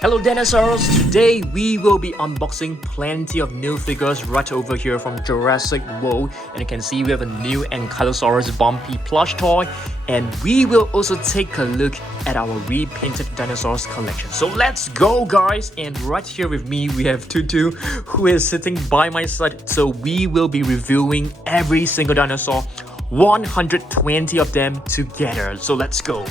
Hello Dinosaurs! Today we will be unboxing plenty of new figures right over here from Jurassic World, and you can see we have a new Ankylosaurus Bumpy plush toy, and we will also take a look at our repainted dinosaurs collection. So let's go guys! And right here with me we have Tutu, who is sitting by my side. So we will be reviewing every single dinosaur, 120 of them together. So let's go!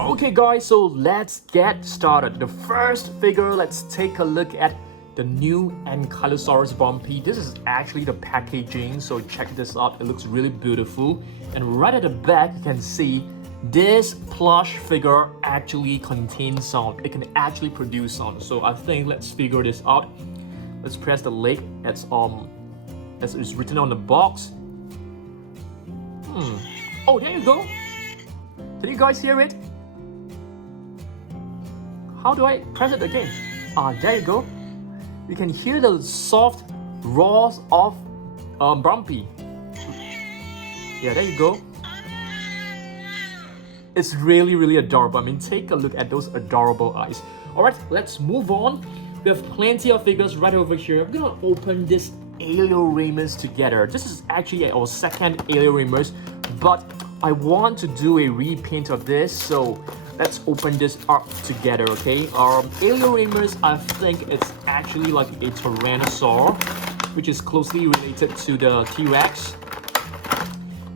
Okay guys, so let's get started. The first figure, let's take a look at the new Ankylosaurus Bumpy. This is actually the packaging, so check this out. It looks really beautiful. And right at the back, you can see this plush figure actually contains sound. It can actually produce sound. So I think let's figure this out. Let's press the link as it's written on the box. Oh, there you go. Did you guys hear it? How do I press it again? There you go. You can hear the soft roars of Bumpy. Yeah, there you go. It's really adorable. I mean, take a look at those adorable eyes. Alright, let's move on. We have plenty of figures right over here. I'm gonna open this Alioramus together. This is actually our second Alioramus, but I want to do a repaint of this, so let's open this up together, okay? Alioramus, I think it's actually like a Tyrannosaur, which is closely related to the T-Rex.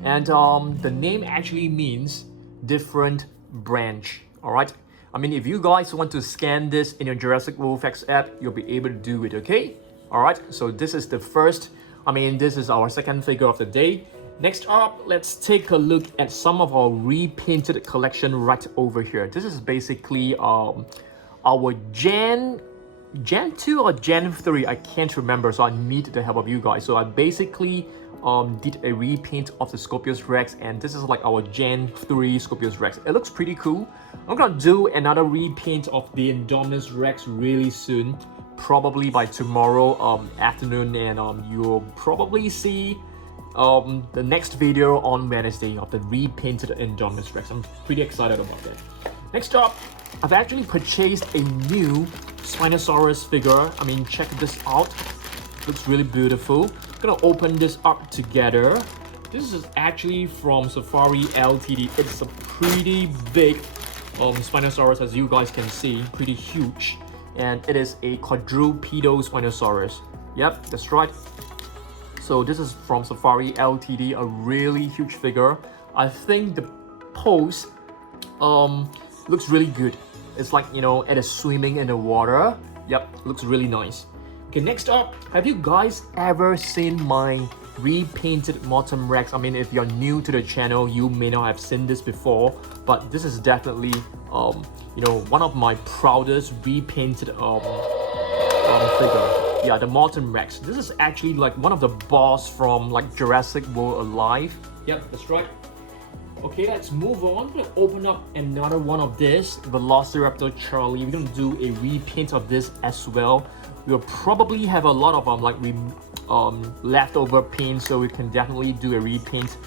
And the name actually means different branch, alright? I mean, if you guys want to scan this in your Jurassic World Facts app, you'll be able to do it, okay? Alright, so this is the first, this is our second figure of the day. Next up, let's take a look at some of our repainted collection right over here. This is basically our Gen 2 or Gen 3, I can't remember, so I need the help of you guys. So I basically did a repaint of the Scorpius Rex, and this is like our Gen 3 Scorpius Rex. It looks pretty cool. I'm gonna do another repaint of the Indominus Rex really soon, probably by tomorrow afternoon, and you'll probably see the next video on Wednesday of the repainted Indominus Rex. I'm pretty excited about that. Next up, I've actually purchased a new Spinosaurus figure. I mean, check this out. Looks really beautiful. I'm gonna open this up together. This is actually from Safari Ltd. It's a pretty big Spinosaurus, as you guys can see, pretty huge. And it is a quadrupedal Spinosaurus. Yep, that's right. So this is from Safari Ltd, a really huge figure. I think the pose looks really good. It's like, it is swimming in the water. Yep, looks really nice. Okay, next up, have you guys ever seen my repainted Mortem Rex? I mean, if you're new to the channel, you may not have seen this before, but this is definitely one of my proudest repainted figure. Yeah, the Mortem Rex. This is actually like one of the boss from like Jurassic World Alive. Yep, that's right. Okay, let's move on. I'm gonna open up another one of this, Velociraptor Charlie. We're gonna do a repaint of this as well. We'll probably have a lot of leftover paint, so we can definitely do a repaint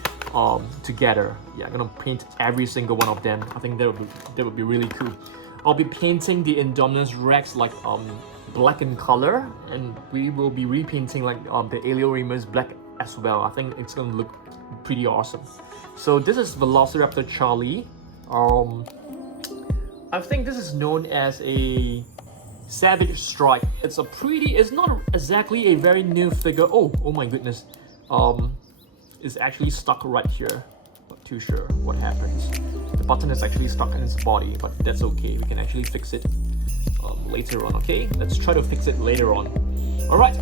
together. Yeah, I'm gonna paint every single one of them. I think that would be really cool. I'll be painting the Indominus Rex like black in color, and we will be repainting like the Alioramus black as well. I think it's gonna look pretty awesome. So this is Velociraptor Charlie. I think this is known as a Savage Strike. It's not exactly a very new figure. Oh my goodness. It's actually stuck right here. Not too sure what happens. The button is actually stuck in its body, but that's okay. We can actually fix it later on, okay? Let's try to fix it later on. Alright,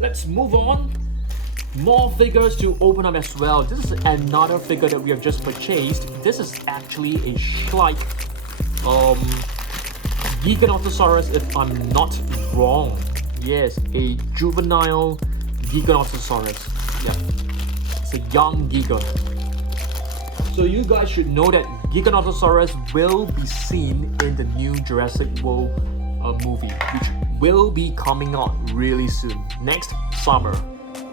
let's move on. More figures to open up as well. This is another figure that we have just purchased. This is actually a Strike Giganotosaurus, if I'm not wrong. Yes, a juvenile Giganotosaurus. Yeah, it's a young Giga. So you guys should know that Giganotosaurus will be seen in the new Jurassic World movie, which will be coming out really soon, next summer.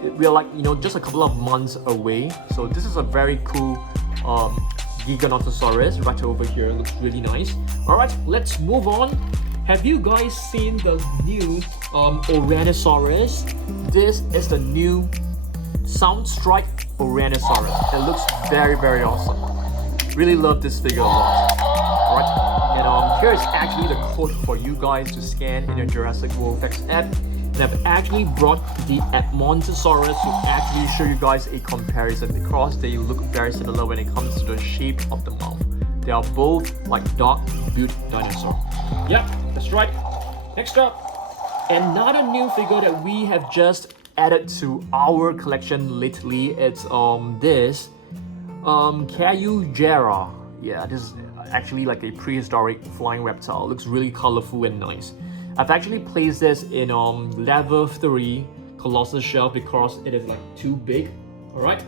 We're like, just a couple of months away. So this is a very cool Giganotosaurus right over here. Looks really nice. Alright, let's move on. Have you guys seen the new Ouranosaurus? This is the new Strike Ouranosaurus. It looks very, very awesome. Really love this figure a lot. Alright, and here is actually the code for you guys to scan in your Jurassic World Facts app. And I've actually brought the Mosasaurus to actually show you guys a comparison because they look very similar when it comes to the shape of the mouth. They are both like dark-built dinosaur. Yep, that's right. Next up, another new figure that we have just added to our collection lately. It's this Cayujera. Yeah, this is actually like a prehistoric flying reptile. It looks really colorful and nice. I've actually placed this in level 3 Colossal shelf because it is like too big. Alright,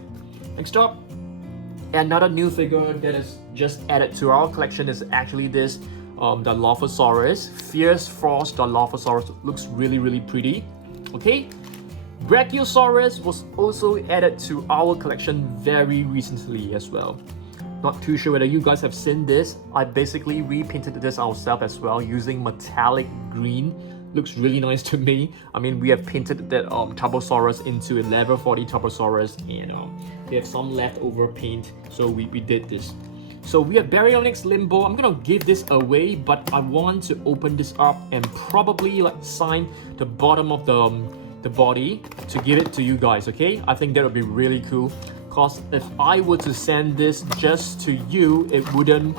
next up, another new figure that is just added to our collection is actually this Dilophosaurus. Fierce Frost Dilophosaurus looks really, really pretty. Okay, Brachiosaurus was also added to our collection very recently as well. Not too sure whether you guys have seen this. I basically repainted this ourselves as well using metallic green. Looks really nice to me. I mean, we have painted that Turbosaurus into a level 40 Turbosaurus, and we have some leftover paint, so we did this. So we have Barynoynx Limbo. I'm gonna give this away, but I want to open this up and probably like sign the bottom of the body to give it to you guys. Okay, I think that would be really cool. Because if I were to send this just to you, it wouldn't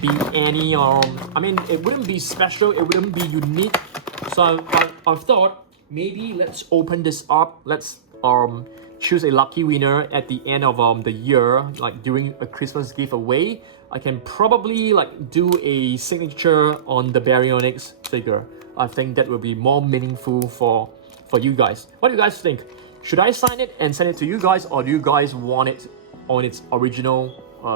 be any I mean, it wouldn't be special, it wouldn't be unique. So I thought maybe let's open this up. Let's choose a lucky winner at the end of the year, like during a Christmas giveaway. I can probably like do a signature on the Baryonyx figure. I think that will be more meaningful for you guys. What do you guys think? Should I sign it and send it to you guys, or do you guys want it on its original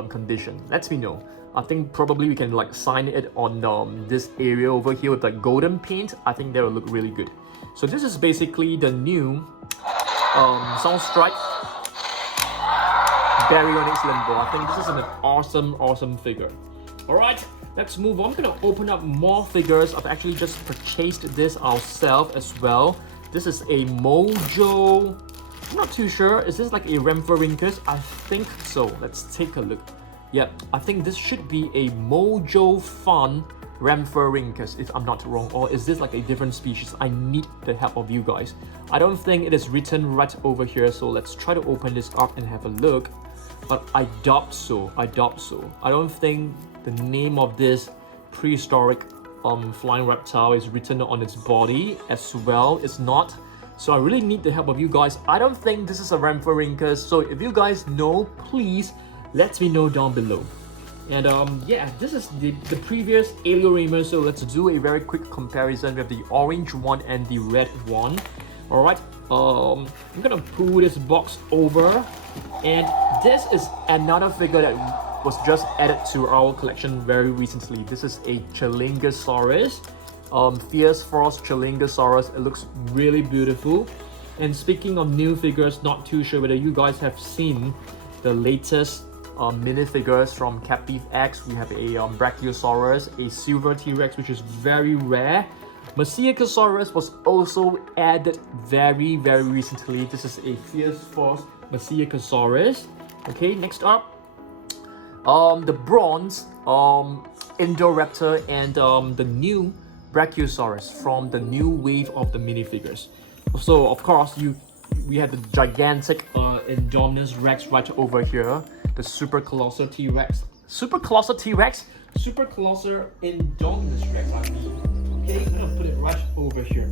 condition? Let me know. I think probably we can like sign it on this area over here with the golden paint. I think that will look really good. So this is basically the new Strike Baryonyx Limbo. I think this is an awesome figure. Alright, let's move on. I'm gonna open up more figures. I've actually just purchased this ourselves as well. This is a Mojo. I'm not too sure. Is this like a Rhamphorhynchus? I think so. Let's take a look. Yep, I think this should be a Mojo Fun Rhamphorhynchus, if I'm not wrong. Or is this like a different species? I need the help of you guys. I don't think it is written right over here, so let's try to open this up and have a look. But I doubt so. I don't think the name of this prehistoric flying reptile is written on its body as well. It's not. So I really need the help of you guys. I don't think this is a Rhamphorhynchus. So if you guys know, please let me know down below. And yeah, this is the previous Alioramus. So let's do a very quick comparison with the orange one and the red one. Alright, I'm gonna pull this box over, and this is another figure that was just added to our collection very recently. This is a Chalingosaurus, Fierce Frost Chalingosaurus. It looks really beautiful. And speaking of new figures, not too sure whether you guys have seen the latest minifigures from Captive X. We have a Brachiosaurus, a Silver T-Rex, which is very rare. Mosasaurus was also added very recently. This is a Fierce Frost Mosasaurus. Okay, next up, the bronze Indoraptor and the new Brachiosaurus from the new wave of the minifigures. So of course we have the gigantic Indominus Rex right over here, the Super Colossal T-Rex, Super Colossal Indominus Rex, I mean. Okay, I'm gonna put it right over here.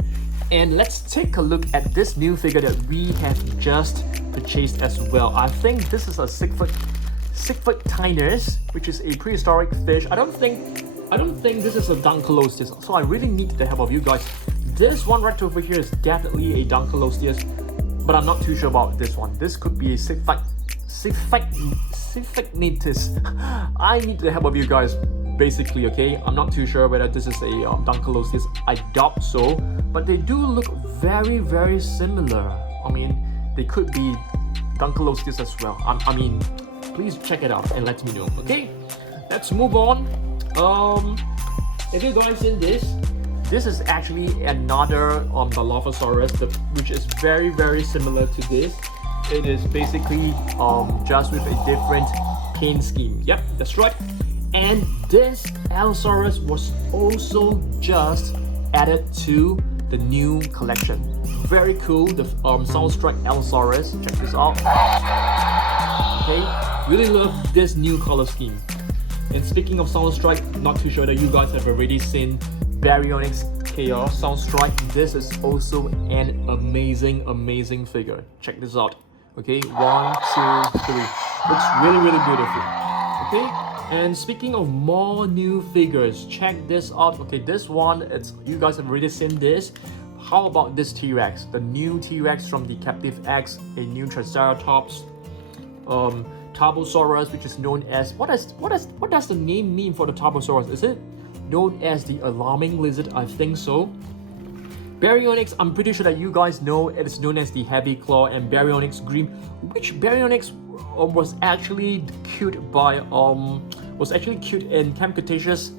And let's take a look at this new figure that we have just purchased as well. I think this is a 6 foot Tinus, which is a prehistoric fish. I don't think this is a Dunkleosteus, so I really need the help of you guys. This one right over here is definitely a Dunkleosteus, but I'm not too sure about this one. This could be a Siphacnitis. I need the help of you guys, basically, okay? I'm not too sure whether this is a Dunkleosteus. I doubt so, but they do look very similar. I mean, they could be Dunkleosteus as well. I mean, please check it out and let me know, okay? Let's move on. If you guys seen this is actually another Dilophosaurus, which is very similar to this. It is basically just with a different paint scheme. Yep, that's right. And this Allosaurus was also just added to the new collection. Very cool, the Strike Ouranosaurus. Check this out. Okay, really love this new color scheme. And speaking of Strike, not too sure that you guys have already seen Barynoynx Chaos Strike. This is also an amazing figure. Check this out. Okay, 1, 2, 3. Looks really beautiful. Okay, and speaking of more new figures, check this out. Okay, this one, you guys have already seen this. How about this T-Rex? The new T-Rex from the Captive Eggs, a new Triceratops, Tarbosaurus, which is known as what does the name mean for the Tarbosaurus? Is it known as the alarming lizard? I think so. Baryonyx, I'm pretty sure that you guys know it is known as the heavy claw, and Baryonyx green, which Baryonyx was actually cute in Camp Cretaceous.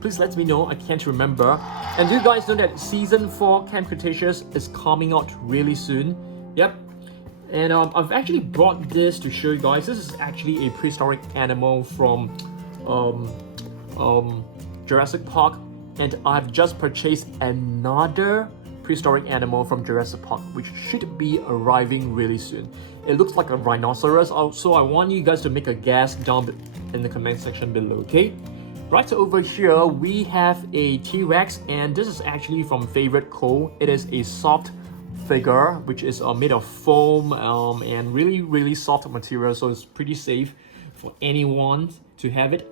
Please let me know, I can't remember. And do you guys know that season 4 Camp Cretaceous is coming out really soon? Yep. And I've actually brought this to show you guys. This is actually a prehistoric animal from Jurassic Park, and I've just purchased another prehistoric animal from Jurassic Park, which should be arriving really soon. It looks like a rhinoceros, so I want you guys to make a guess down in the comment section below, okay? Right over here, we have a T-Rex, and this is actually from Favorite Co. It is a soft figure, which is made of foam and really soft material, so it's pretty safe for anyone to have it.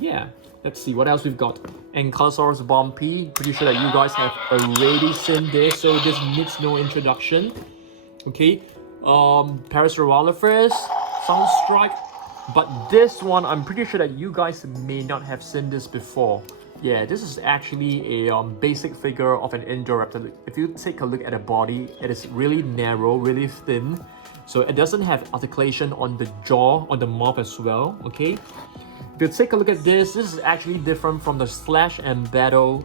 Yeah, let's see what else we've got. Ankylosaurus bumpy, pretty sure that you guys have already seen this, so this needs no introduction. Okay, Parasaurolophus, Strike, but this one I'm pretty sure that you guys may not have seen this before. Yeah, this is actually a basic figure of an Indoraptor. If you take a look at the body, it is really narrow, really thin, so it doesn't have articulation on the jaw, on the mouth as well. Okay, if you take a look at this is actually different from the Slash and Battle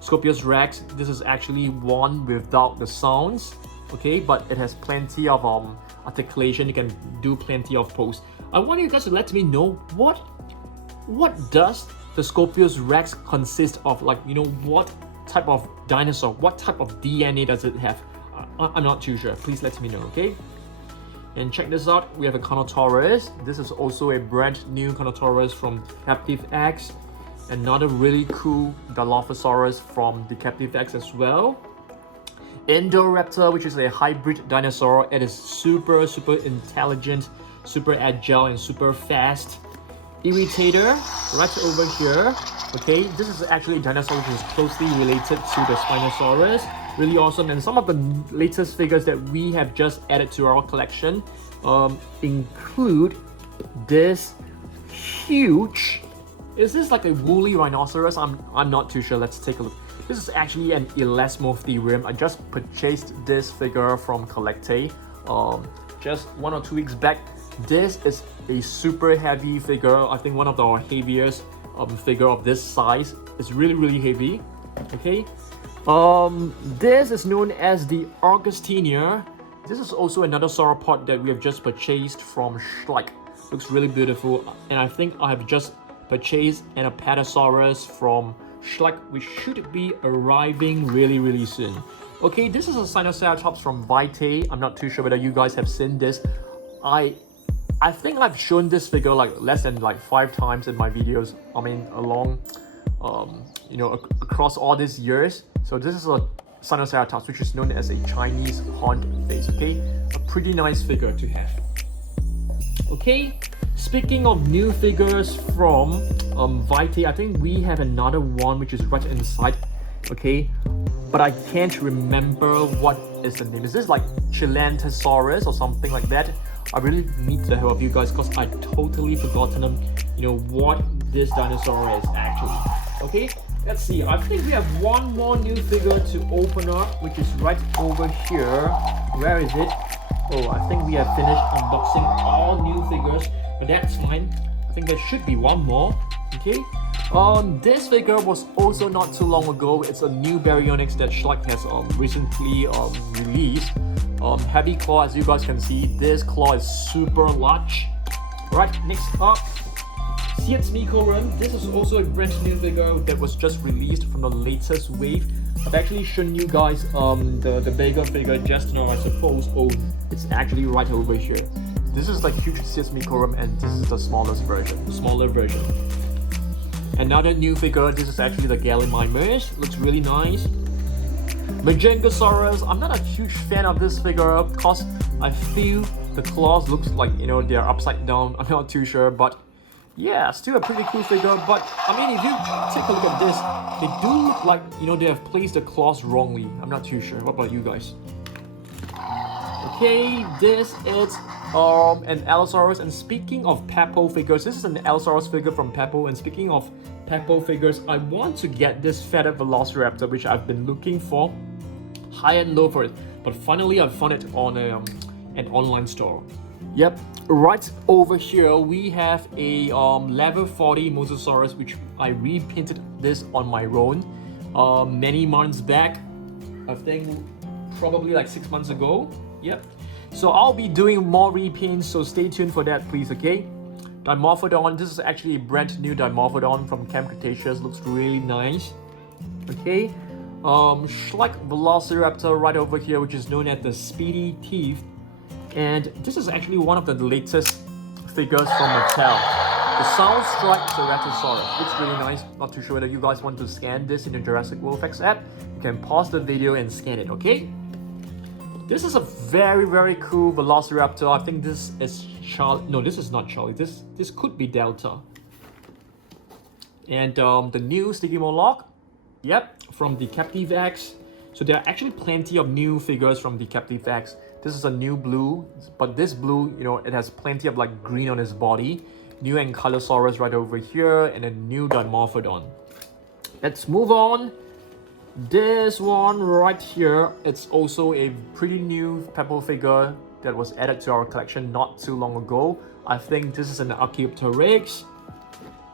Scorpius Rex. This is actually one without the sounds. Okay, but it has plenty of articulation. You can do plenty of pose. I want you guys to let me know what does the Scorpius Rex consist of, like, you know, what type of dinosaur, what type of DNA does it have? I'm not too sure. Please let me know, okay? And check this out, we have a Carnotaurus. This is also a brand new Carnotaurus from Captive Eggs. Another really cool Dilophosaurus from the Captive Eggs as well. Indoraptor, which is a hybrid dinosaur. It is super intelligent, super agile, and super fast. Irritator, right over here. Okay, this is actually a dinosaur which is closely related to the Spinosaurus. Really awesome. And some of the latest figures that we have just added to our collection include this huge, is this like a woolly rhinoceros? I'm not too sure. Let's take a look. This is actually an Elasmotherium. I just purchased this figure from Collecte just 1 or 2 weeks back. This is a super heavy figure. I think one of the heaviest figure of this size. It's really heavy. Okay, this is known as the Augustiner. This is also another sauropod that we have just purchased from Strike. Looks really beautiful, and I think I have just purchased an Apatosaurus from Strike, which should be arriving really soon. Okay, this is a Sinoceratops from Vitae. I'm not too sure whether you guys have seen this. I think I've shown this figure like less than like 5 times in my videos. I mean, along, you know, across all these years. So this is a Sinoceratops, which is known as a Chinese horned face. Okay, a pretty nice figure to have. Okay, speaking of new figures from Vitae, I think we have another one which is right inside. Okay, but I can't remember what is the name. Is this like Chilantosaurus or something like that? I really need the help of you guys because I totally forgotten you know, what this dinosaur is actually. Okay, let's see. I think we have one more new figure to open up, which is right over here. Where is it? Oh, I think we have finished unboxing all new figures, but that's fine. I think there should be one more. Okay. This figure was also not too long ago. It's a new Barynoynx that Strike has recently released. Heavy claw, as you guys can see. This claw is super large. Right, next up, Mikoran. This is also a brand new figure that was just released from the latest wave. I've actually shown you guys the bigger figure just now, I suppose. Oh, it's actually right over here. This is the huge Mikoran, and this is the smallest version, the smaller version. Another new figure, this is actually the Gallimimus. Looks really nice. Mosasaurus. I'm not a huge fan of this figure because I feel the claws looks like, you know, they're upside down. I'm not too sure, but yeah, still a pretty cool figure. But I mean, if you take a look at this, they do look like, you know, they have placed the claws wrongly. I'm not too sure. What about you guys? Okay, this is an Allosaurus. And speaking of Peppo figures, this is an Allosaurus figure from Peppo. And speaking of Peppo figures, I want to get this feathered Velociraptor, which I've been looking for high and low for it, but finally I found it on an online store. Yep, right over here we have a level 40 Mosasaurus, which I repainted this on my own many months back. I think probably like 6 months ago. Yep. So I'll be doing more repaints, so stay tuned for that, please. Okay. Dimorphodon. This is actually a brand new Dimorphodon from Camp Cretaceous. Looks really nice. Okay. Strike Velociraptor right over here, which is known as the Speedy Teeth, and this is actually one of the latest figures from Mattel. The Sound Strike Ceratosaurus. Looks really nice. Not too sure whether you guys want to scan this in the Jurassic World Facts app. You can pause the video and scan it. Okay. This is a very cool Velociraptor. I think this is Charlie. No, this is not Charlie. This could be Delta. And the new Sticky Moloch. Yep, from the Captive Eggs. So there are actually plenty of new figures from the Captive Eggs. This is a new blue, but this blue, you know, it has plenty of like green on its body. New Ankylosaurus right over here, and a new Dimorphodon. Let's move on. This one right here, it's also a pretty new Peppo figure that was added to our collection not too long ago. I think this is an Archaeopteryx.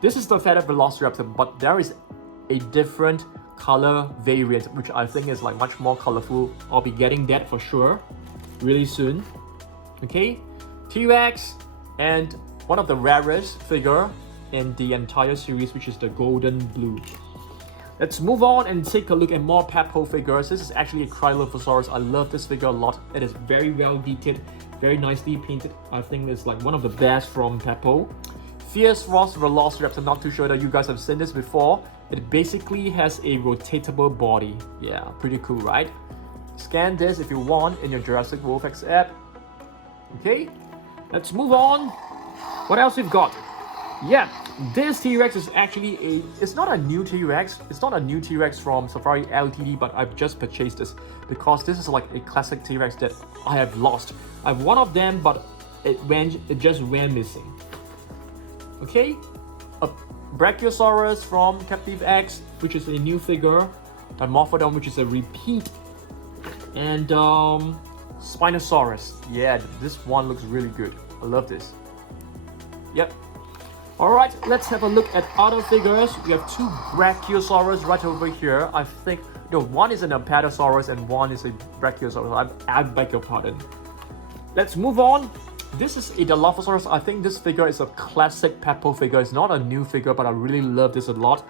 This is the feathered Velociraptor, but there is a different color variant, which I think is like much more colorful. I'll be getting that for sure really soon. Okay, T-Rex, and one of the rarest figure in the entire series, which is the golden blue. Let's move on and take a look at more Peppo figures. This is actually a Cryolophosaurus. I love this figure a lot. It is very well detailed, very nicely painted. I think it's like one of the best from Peppo. Fierce Frost Velociraptor. Not too sure that you guys have seen this before. It basically has a rotatable body. Yeah, pretty cool, right? Scan this if you want in your Jurassic World Facts app. Okay, let's move on. What else we've got? Yeah, this T-Rex is actually it's not a new T-Rex. It's not a new T-Rex from Safari Ltd, but I've just purchased this because this is like a classic T-Rex that I have lost. I have one of them, but it just went missing. Okay, a Brachiosaurus from Captive Eggs, which is a new figure. Dimorphodon, which is a repeat. And Spinosaurus. Yeah, this one looks really good. I love this. Yep. Alright, let's have a look at other figures. We have two Brachiosaurus right over here. I think, no, one is an Apatosaurus and one is a Brachiosaurus. I beg your pardon. Let's move on. This is a Dilophosaurus. I think this figure is a classic Peppo figure. It's not a new figure, but I really love this a lot.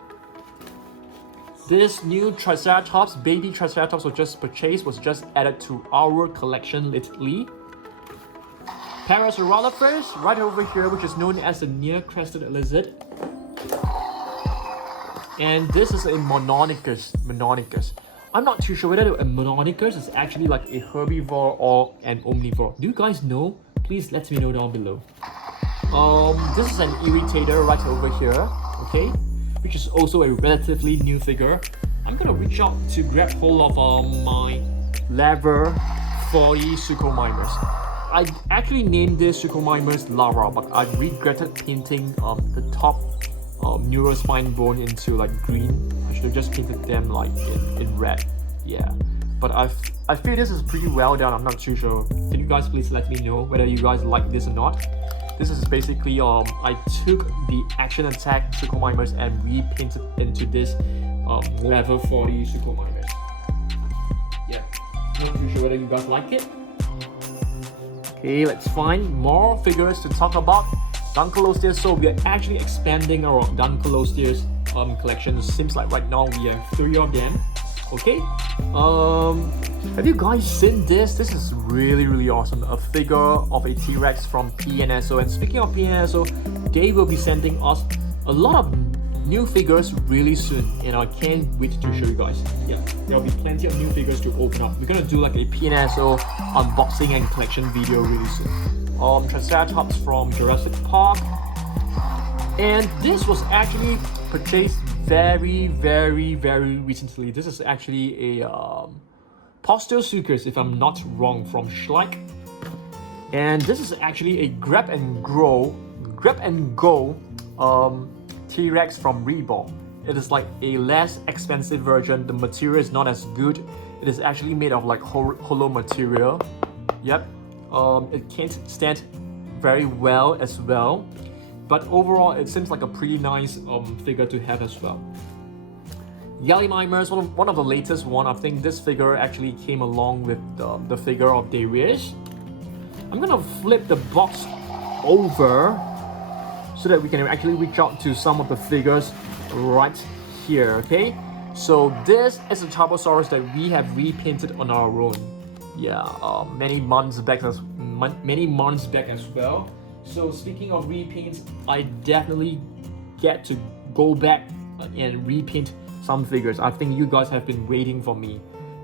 This new Triceratops, baby Triceratops was just purchased, was just added to our collection lately. Parasaurolophus right over here, which is known as the near-crested lizard. And this is a Mononychus. I'm not too sure whether a Mononychus is actually like a herbivore or an omnivore. Do you guys know? Please let me know down below. This is an Irritator right over here, okay? Which is also a relatively new figure. I'm gonna reach out to grab hold of my level 40 Suchomimus. I actually named this Suchomimus Lara, but I regretted painting the top neurospine bone into like green. I should have just painted them like in red. Yeah, but I feel this is pretty well done. I'm not too sure. Can you guys please let me know whether you guys like this or not? This is basically I took the Action Attack Suchomimus and repainted into this level 40 Suchomimus. Yeah, not too sure whether you guys like it. Okay, let's find more figures to talk about. Dinosaurs. So we are actually expanding our Dinosaurs collection. It seems like right now we have 3 of them. Okay, have you guys seen this? This is really awesome. A figure of a T-Rex from PNSO. And speaking of PNSO, they will be sending us a lot of new figures really soon, and I can't wait to show you guys. Yeah, there'll be plenty of new figures to open up. We're gonna do like a PNSO unboxing and collection video really soon. Triceratops from Jurassic Park, and this was actually purchased very recently. This is actually a Postosuchus, if I'm not wrong, from Strike, and this is actually a grab and go T-Rex from Reborn. It is like a less expensive version. The material is not as good. It is actually made of like hollow material. Yep. It can't stand very well as well. But overall, it seems like a pretty nice figure to have as well. Gallimimus, one of the latest one. I think this figure actually came along with the figure of Darius. I'm gonna flip the box over so that we can actually reach out to some of the figures right here. Okay, so this is a Tarbosaurus that we have repainted on our own. Yeah, many months back as well. So speaking of repaints, I definitely get to go back and repaint some figures. I think you guys have been waiting for me.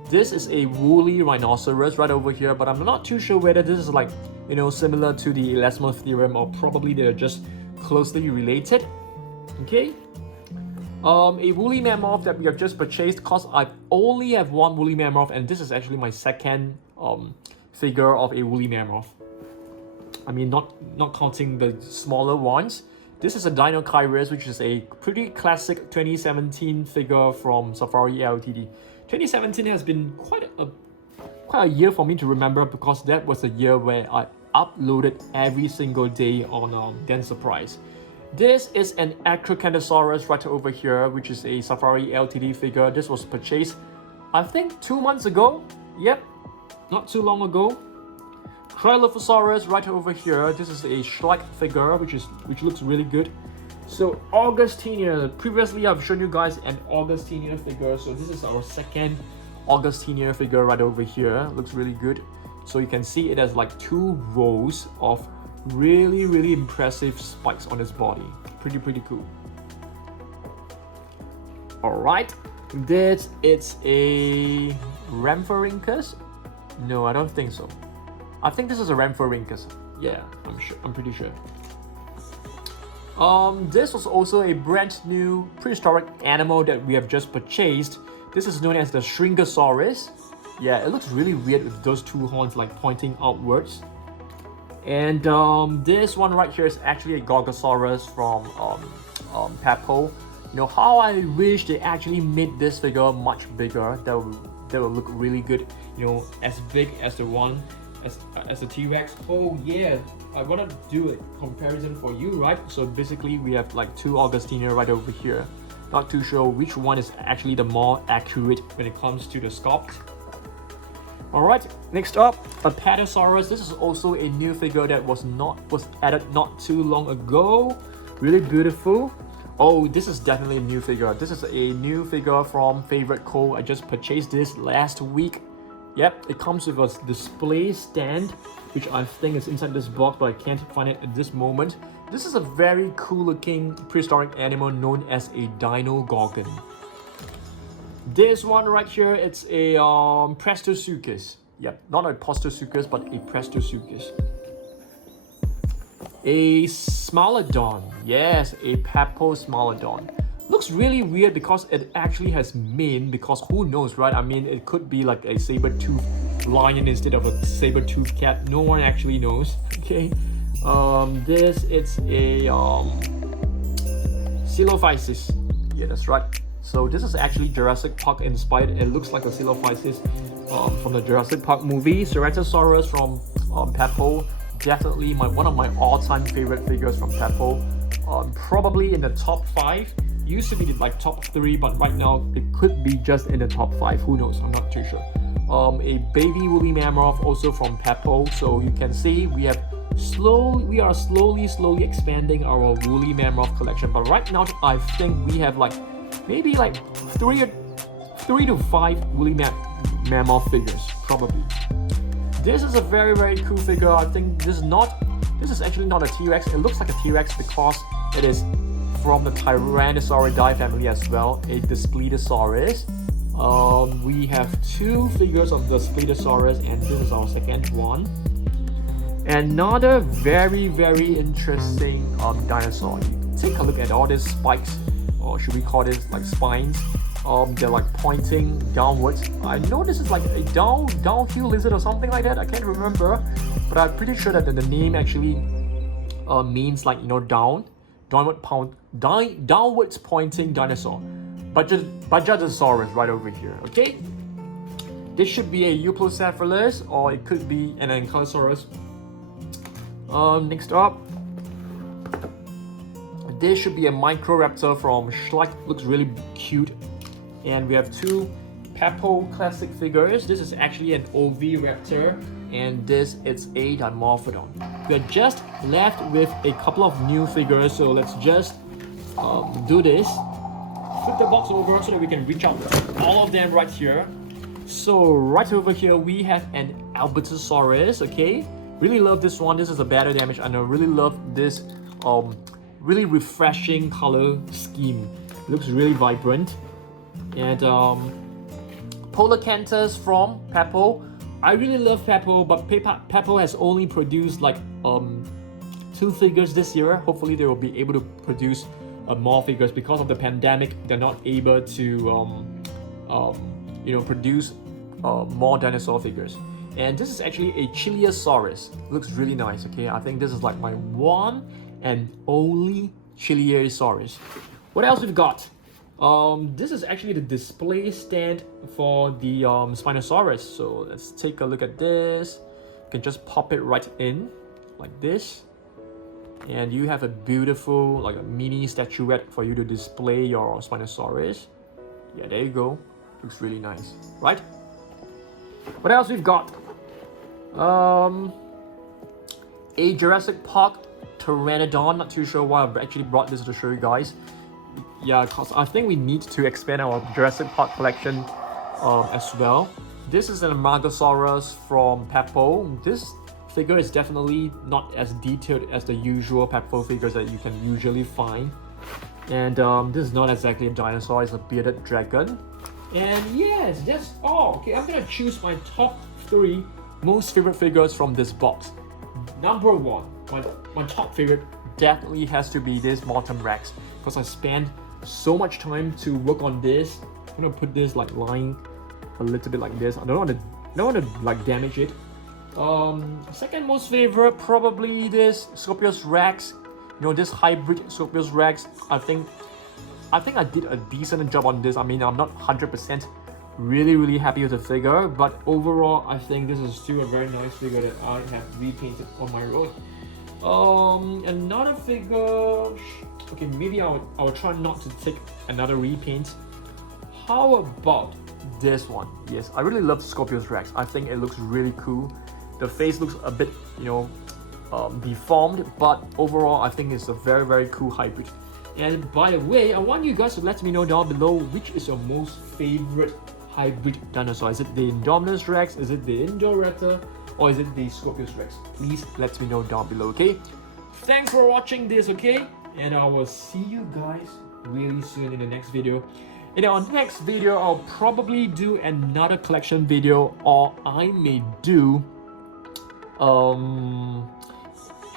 This is a woolly rhinoceros right over here, but I'm not too sure whether this is like, you know, similar to the Elasmotherum, or probably they're just closely related. Okay, a woolly mammoth that we have just purchased, because I only have one woolly mammoth, and this is actually my second figure of a woolly mammoth. I mean, not counting the smaller ones. This is a Dinosaurs, which is a pretty classic 2017 figure from Safari Ltd. 2017 has been quite a year for me to remember, because that was a year where I uploaded every single day on Den Surprise. This is an Acrocanthosaurus right over here, which is a Safari Ltd figure. This was purchased, I think, 2 months ago. Yep, not too long ago. Trilophosaurus right over here. This is a Strike figure, which looks really good. So Augustinia, previously I've shown you guys an Augustinia figure. So this is our second Augustinia figure right over here. Looks really good. So you can see it has like 2 rows of really impressive spikes on its body. Pretty cool. All right, this it's a Rhamphorhynchus. No, I don't think so. I think this is a Rhamphorhynchus. Yeah, I'm pretty sure. This was also a brand new prehistoric animal that we have just purchased. This is known as the Shrinkosaurus. Yeah, it looks really weird with those 2 horns like pointing outwards. And this one right here is actually a Gorgosaurus from Papo. You know how I wish they actually made this figure much bigger. That would look really good. You know, as big as the one as a T-Rex. Oh yeah, I want to do a comparison for you, right? So basically we have like 2 Augustinia right over here. Not too sure which one is actually the more accurate when it comes to the sculpt. Alright, next up, Apatosaurus. This is also a new figure that was added not too long ago. Really beautiful. Oh, this is definitely a new figure. This is a new figure from Favorite Co. I just purchased this last week. Yep, it comes with a display stand, which I think is inside this box, but I can't find it at this moment. This is a very cool looking prehistoric animal known as a Dino Gorgon. This one right here, it's a Prestosuchus. Yep, not a Postosuchus, but a Prestosuchus. A Smilodon. Yes, a Papo Smilodon. Looks really weird because it actually has mane, because who knows, right? I mean, it could be like a saber-toothed lion instead of a saber-toothed cat. No one actually knows. Okay. This it's a Coelophysis. Yeah, that's right. So this is actually Jurassic Park inspired. It looks like a Coelophysis from the Jurassic Park movie. Ceratosaurus from Papo. definitely one of my all-time favorite figures from Peppo. Probably in the top 5. Used to be like top 3, but right now it could be just in the top 5. Who knows? I'm not too sure. A baby woolly mammoth also from Peppo. So you can see we are slowly expanding our woolly mammoth collection. But right now I think we have like maybe like 3 to 5 woolly mammoth figures probably. This is a very cool figure. I think this is actually not a T-Rex. It looks like a T-Rex because it is from the Tyrannosauridae family as well, the Spletosaurus. We have 2 figures of the Spletosaurus, and this is our second one. Another very interesting dinosaur. Take a look at all these spikes, or should we call this like spines? They're like pointing downwards. I know this is like a downhill lizard or something like that. I can't remember, but I'm pretty sure that the name actually means like, you know, downwards pointing dinosaur. Barynosaurus right over here. Okay, this should be a Euplocephalus, or it could be an Ankylosaurus. Next up, this should be a Microraptor from Strike. Looks really cute. And we have 2 Peppo classic figures. This is actually an Oviraptor, and this is a Dimorphodon. We're just left with a couple of new figures, so let's just do this. Flip the box over so that we can reach out all of them right here. So right over here we have an Albertosaurus. Okay, really love this one. This is a battle damage, and I really love this really refreshing color scheme. It looks really vibrant. And Polacanthus from Peppo. I really love Peppo, but Peppo has only produced like 2 figures this year. Hopefully they will be able to produce more figures. Because of the pandemic, they're not able to you know, produce more dinosaur figures. And this is actually a Chiliosaurus. Looks really nice. Okay, I think this is like my one and only Chiliosaurus. What else we've got? This is actually the display stand for the Spinosaurus. So let's take a look at this. You can just pop it right in like this, and you have a beautiful like a mini statuette for you to display your Spinosaurus. Yeah, there you go. Looks really nice, right? What else we've got? A Jurassic Park Pteranodon. Not too sure why I've actually brought this to show you guys. Yeah, because I think we need to expand our Jurassic Park collection as well. This is an Amargasaurus from Peppo. This figure is definitely not as detailed as the usual Peppo figures that you can usually find. And this is not exactly a dinosaur, it's a bearded dragon. And yes, that's all. Okay, I'm gonna choose my top 3 most favorite figures from this box. Number 1, my top favorite definitely has to be this Mortem Rex, because I spent so much time to work on this. I'm gonna put this like lying a little bit like this. I don't want to like damage it. Second most favorite, probably this Scorpius Rex. You know, this hybrid Scorpius Rex. I think I did a decent job on this. I mean, I'm not 100% really happy with the figure, but overall I think this is still a very nice figure that I have repainted on my own. Another figure. Okay, maybe I'll try not to take another repaint. How about this one? Yes, I really love Scorpius Rex. I think it looks really cool. The face looks a bit, you know, deformed, but overall I think it's a very cool hybrid. And by the way, I want you guys to let me know down below which is your most favorite hybrid dinosaur. Is it the Indominus Rex? Is it the Indoraptor? Or is it the Scorpius Rex? Please let me know down below, okay? Thanks for watching this, okay? And I will see you guys really soon in the next video. In our next video, I'll probably do another collection video, or I may do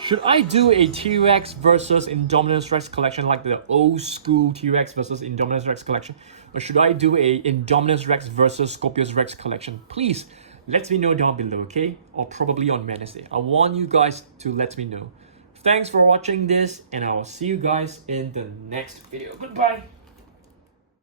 should I do a T-Rex versus Indominus Rex collection, like the old school T-Rex versus Indominus Rex collection? Or should I do a Indominus Rex versus Scorpius Rex collection? Please let me know down below, okay? Or probably on Wednesday. I want you guys to let me know. Thanks for watching this, and I will see you guys in the next video. Goodbye!